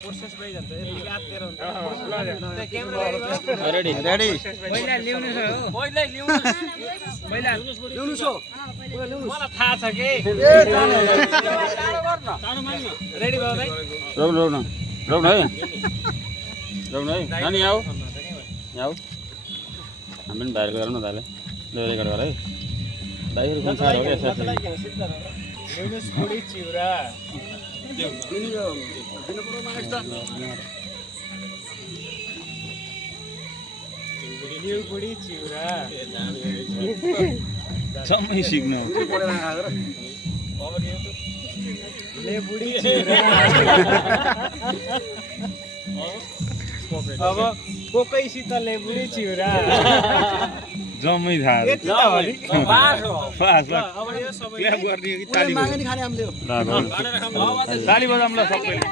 process भइजान्छ यति आत्तेर हुन्छ ready ready पहिला ल्याउनु छ हो पहिला ल्याउनु पहिला ल्याउनु छ मलाई थाहा छ के रेडी भयो भाइ रोउन है नानी आऊ आऊ हामी पनि बाहिर गरौँ न दाले रेकर्ड गर है दाइहरु कुन सार हो के यसो ल्याउनु छोडी चिउरा न्यू बुढी चिउरा समय सिक्नु ले बुढी चिउरा अब कोकैसित ले बुढी चिउरा जम्मै थाहा फास अब यो सबै के गर्ने कि ताली मागनी खाने हामीले ताली बजाउँ ल सबैले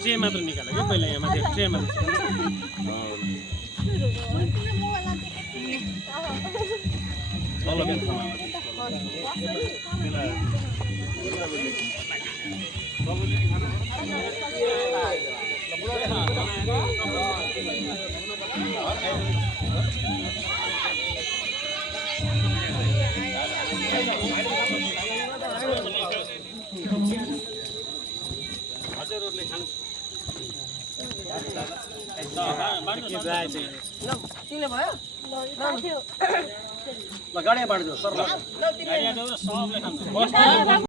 ट्रे मात्र निकाल्यो क्या पहिला यहाँ माथि ट्रे मात्र हजुरहरूले खानु ल गाडीमा बाँड्दियो सर सबले खानु